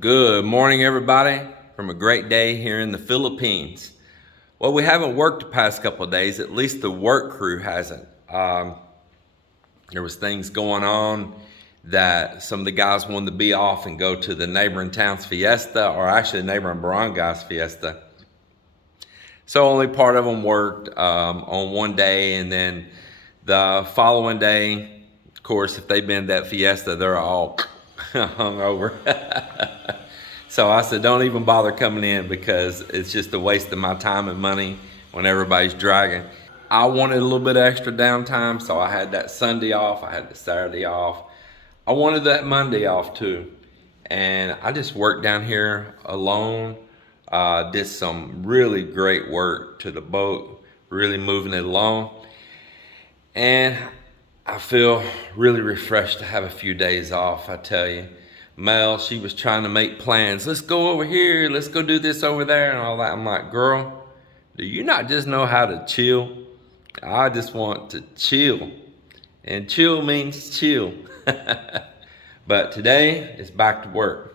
Good morning, everybody, from a great day here in the Philippines. Well, we haven't worked the past couple of days. At least the work crew hasn't. There was things going on that some of the guys wanted to be off and go to the neighboring town's fiesta, or actually the neighboring barangay's fiesta. So only part of them worked on one day, and then the following day, of course, if they've been to that fiesta, they're all hungover. So I said, don't even bother coming in because it's just a waste of my time and money when everybody's dragging. I wanted a little bit of extra downtime, so I had that Sunday off, I had the Saturday off. I wanted that Monday off too. And I just worked down here alone, did some really great work to the boat, really moving it along. And I feel really refreshed to have a few days off, I tell you. Mel, she was trying to make plans. Let's go over here. Let's go do this over there and all that. I'm like, girl, do you not just know how to chill? I just want to chill. And chill means chill. But today is back to work.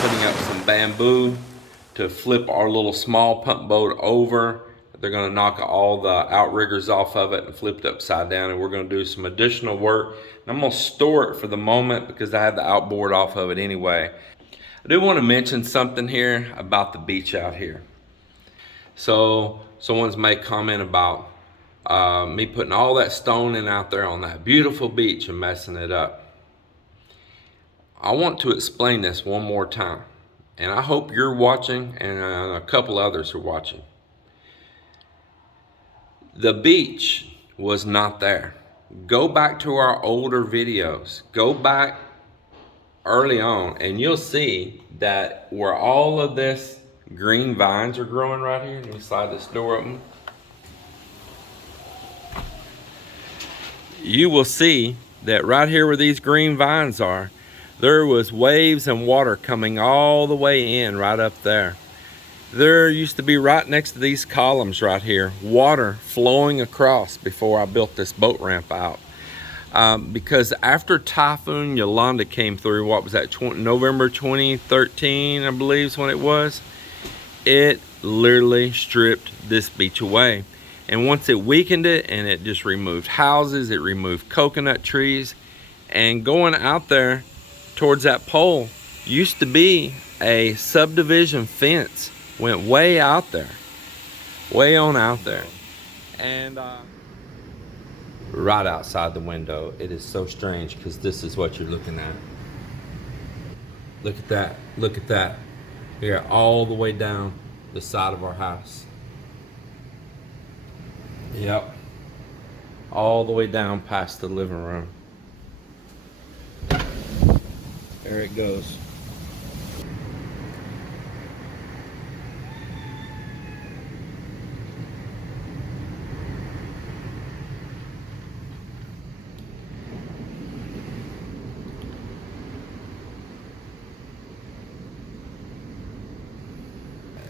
Putting up some bamboo to flip our little small pump boat over. They're going to knock all the outriggers off of it and flip it upside down, and we're going to do some additional work. And I'm going to store it for the moment because I have the outboard off of it anyway. I do want to mention something here about the beach out here. So someone's made comment about me putting all that stone in out there on that beautiful beach and messing it up. I want to explain this one more time, and I hope you're watching and a couple others are watching. The beach was not there. Go back to our older videos. Go back early on and you'll see that where all of this green vines are growing right here. Let me slide this door open. You will see that right here where these green vines are, there was waves and water coming all the way in right up there. There used to be right next to these columns right here, water flowing across before I built this boat ramp out. Because after Typhoon Yolanda came through, what was that, November 2013, I believe is when it was, it literally stripped this beach away. And once it weakened it, and it just removed houses, it removed coconut trees, and going out there towards that pole used to be a subdivision fence, went way out there, way on out there. And right outside the window, it is so strange because this is what you're looking at. Look at that, look at that. Here, all the way down the side of our house. Yep, all the way down past the living room. There it goes.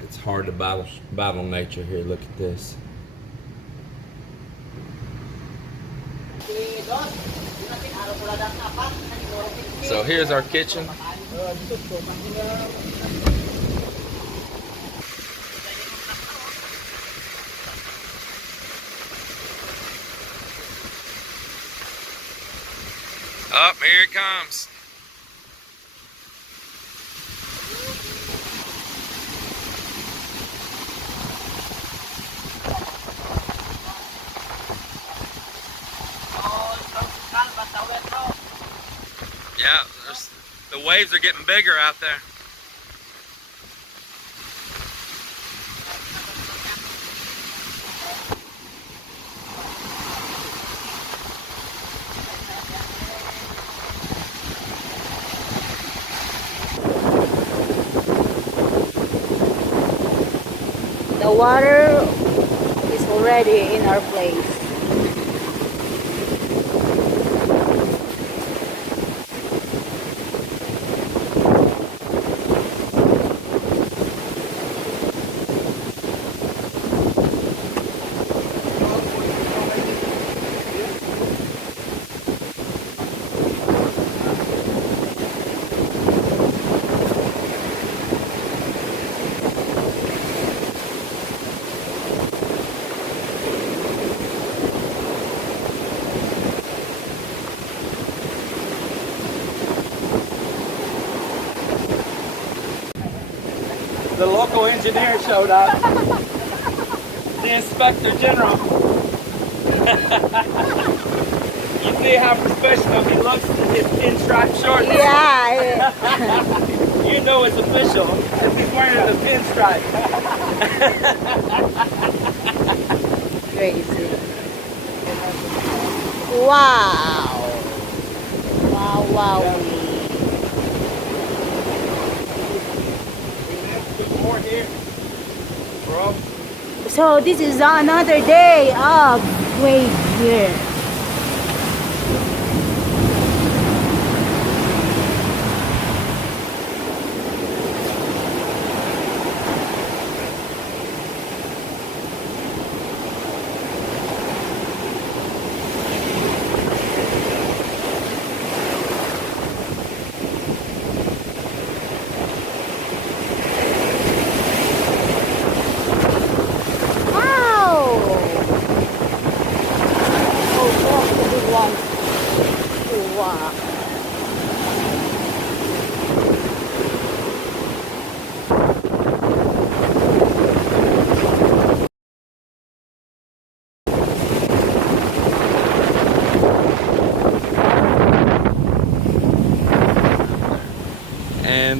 It's hard to battle nature here. Look at this. So here's our kitchen. Up, here it comes. Yeah, the waves are getting bigger out there. water is already in our place. The local engineer showed up. The Inspector General. You see how professional he looks in his pinstripe shorts? Yeah. You know it's official if he's wearing the pinstripe. Crazy. Wow. Wow, wow. More here, bro. So this is another day of wave here.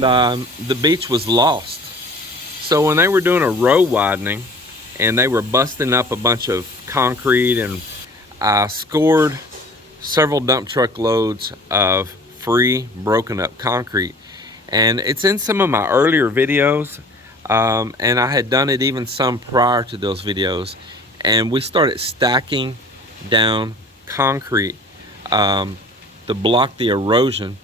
And the beach was lost. So when they were doing a road widening and they were busting up a bunch of concrete, and I scored several dump truck loads of free broken up concrete, and it's in some of my earlier videos, and I had done it even some prior to those videos, and we started stacking down concrete to block the erosion.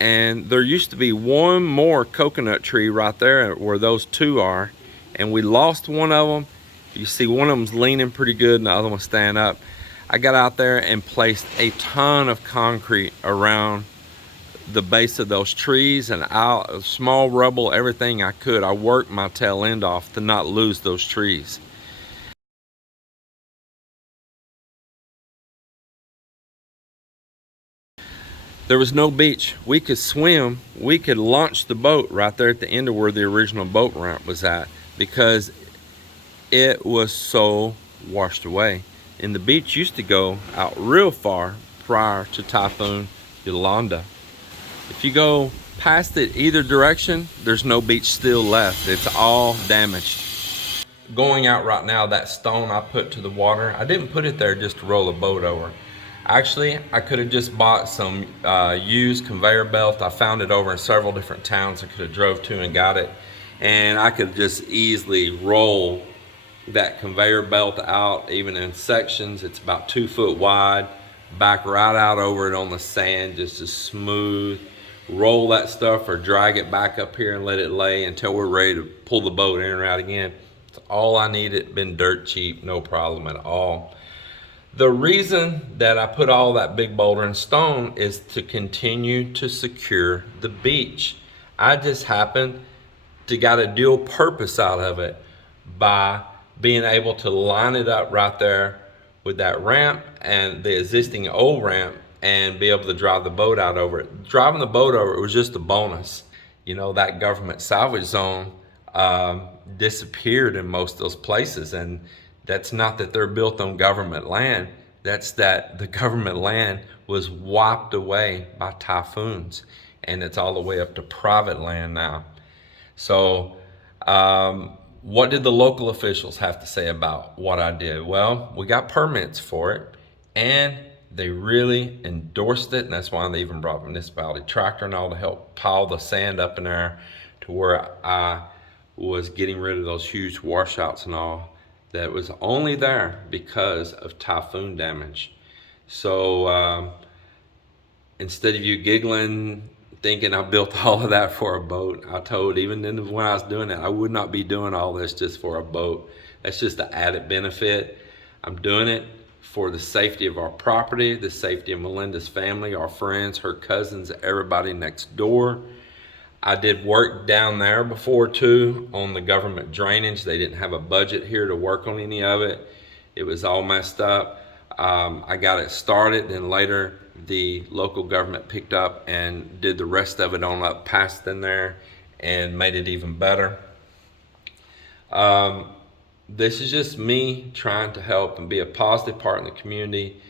And there used to be one more coconut tree right there where those two are, and we lost one of them. You see one of them's leaning pretty good and the other one's standing up. I got out there and placed a ton of concrete around the base of those trees and out small rubble, everything I could. I worked my tail end off to not lose those trees. There was no beach. We could swim. We could launch the boat right there at the end of where the original boat ramp was at, because it was so washed away. And the beach used to go out real far prior to Typhoon Yolanda. If you go past it either direction, there's no beach still left. It's all damaged. Going out right now, that stone I put to the water, I didn't put it there just to roll a boat over. Actually, I could have just bought some used conveyor belt. I found it over in several different towns. I could have drove to and got it. And I could just easily roll that conveyor belt out, even in sections. It's about 2 foot wide. Back right out over it on the sand, just as smooth. Roll that stuff or drag it back up here and let it lay until we're ready to pull the boat in and out again. It's all I needed. Been dirt cheap, no problem at all. The reason that I put all that big boulder and stone is to continue to secure the beach. I just happened to got a dual purpose out of it by being able to line it up right there with that ramp and the existing old ramp and be able to drive the boat out over it. Driving the boat over it was just a bonus. You know, that government salvage zone disappeared in most of those places, and that's not that they're built on government land. That's that the government land was wiped away by typhoons, and it's all the way up to private land now. So what did the local officials have to say about what I did? Well, we got permits for it, and they really endorsed it, and that's why they even brought a municipality tractor and all to help pile the sand up in there to where I was getting rid of those huge washouts and all that was only there because of typhoon damage. So instead of you giggling, thinking I built all of that for a boat, I told, even then when I was doing it, I would not be doing all this just for a boat. That's just the added benefit. I'm doing it for the safety of our property, the safety of Melinda's family, our friends, her cousins, everybody next door. I did work down there before too on the government drainage. They didn't have a budget here to work on any of it. It was all messed up. I got it started, then later the local government picked up and did the rest of it on up past in there and made it even better. This is just me trying to help and be a positive part in the community.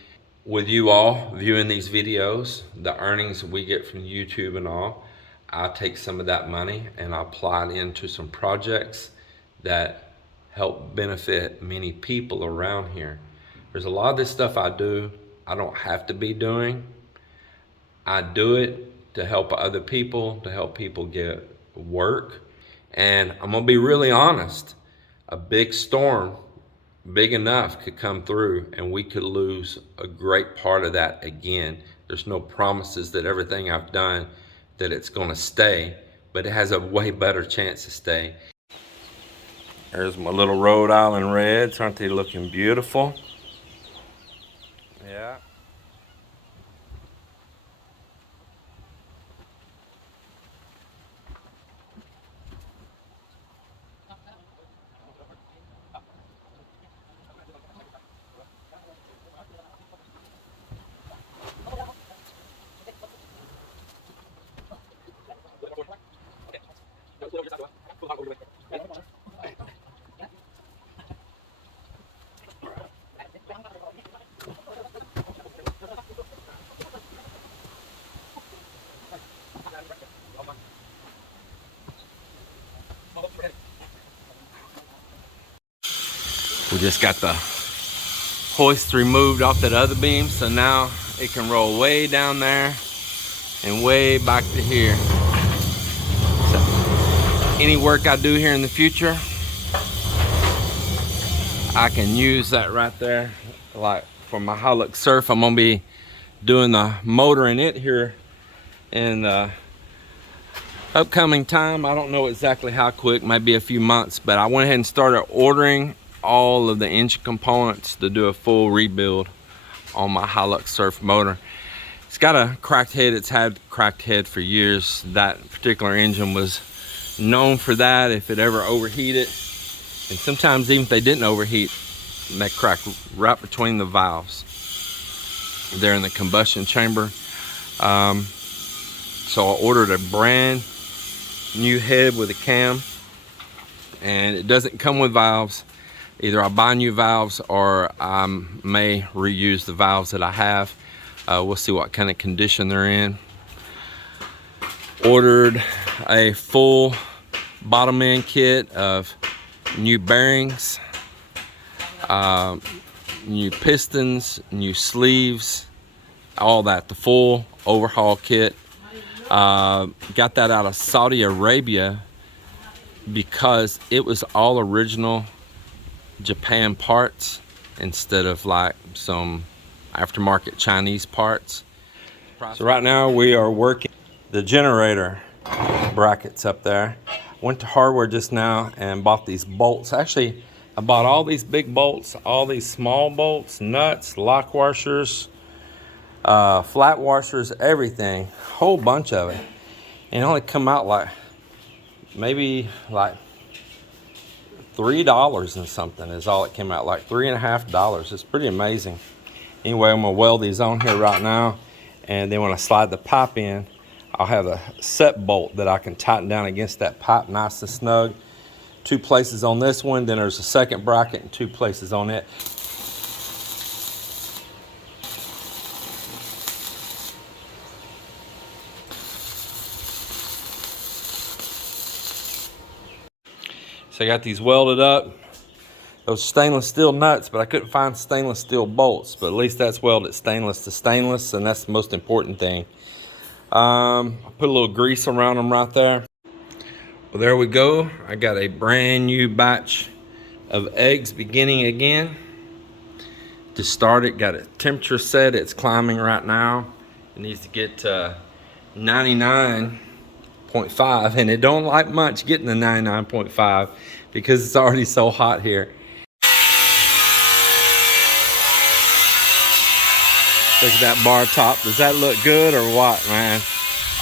With you all viewing these videos, the earnings we get from YouTube and all, I take some of that money and I apply it into some projects that help benefit many people around here. There's a lot of this stuff I do I don't have to be doing. I do it to help other people, to help people get work. And I'm gonna be really honest, a big storm, big enough, could come through and we could lose a great part of that again. There's no promises that everything I've done that it's gonna stay, but it has a way better chance to stay. There's my little Rhode Island Reds. Aren't they looking beautiful? Yeah. We just got the hoist removed off that other beam, so now it can roll way down there and way back to here. So any work I do here in the future, I can use that right there. Like for my Hilux Surf, I'm gonna be doing the motor in it here in the upcoming time. I don't know exactly how quick, maybe a few months, but I went ahead and started ordering all of the engine components to do a full rebuild on my Hilux Surf motor. It's got a cracked head. It's had cracked head for years. That particular engine was known for that if it ever overheated. And sometimes even if they didn't overheat, they crack right between the valves there in the combustion chamber. So I ordered a brand new head with a cam, and it doesn't come with valves. Either I buy new valves or I may reuse the valves that I have. We'll see what kind of condition they're in. Ordered a full bottom end kit of new bearings, new pistons, new sleeves, all that, the full overhaul kit. Got that out of Saudi Arabia because it was all original Japan parts instead of like some aftermarket Chinese parts. So right now we are working the generator brackets up there. Went to hardware just now and bought these bolts. Actually, I bought all these big bolts, all these small bolts, nuts, lock washers, flat washers, everything, whole bunch of it. And it only come out like maybe like $3 and something is all it came out, like $3.50. It's pretty amazing. Anyway, I'm gonna weld these on here right now, and then when I slide the pipe in, I'll have a set bolt that I can tighten down against that pipe nice and snug. 2 places on this one, then there's a second bracket and 2 places on it. So I got these welded up. Those stainless steel nuts, but I couldn't find stainless steel bolts, but at least that's welded stainless to stainless, and that's the most important thing. I put a little grease around them right there. Well, there we go. I got a brand new batch of eggs beginning again. To start it, got a temperature set. It's climbing right now. It needs to get to 99.5, and it don't like much getting to 99.5 because it's already so hot here. Look at that bar top. Does that look good or what, man?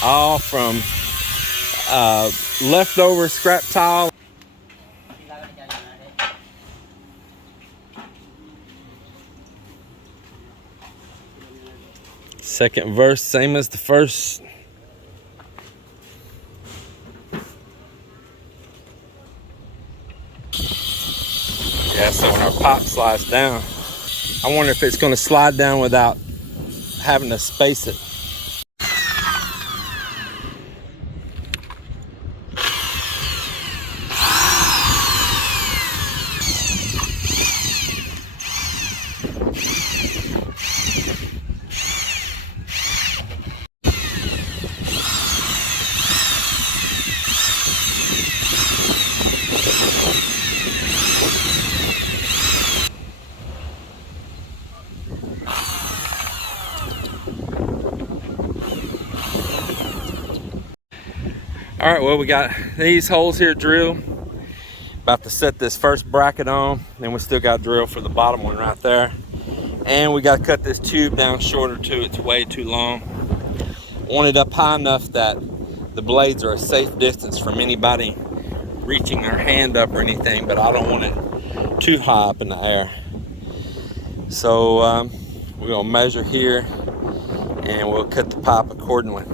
All from leftover scrap tile. Second verse, same as the first. Yeah, so when our pipe slides down, I wonder if it's going to slide down without having to space it. All right, well, we got these holes here drilled. About to set this first bracket on. Then we still got drill for the bottom one right there. And we got to cut this tube down shorter too. It's way too long. I want it up high enough that the blades are a safe distance from anybody reaching their hand up or anything, but I don't want it too high up in the air. So we're gonna measure here and we'll cut the pipe accordingly.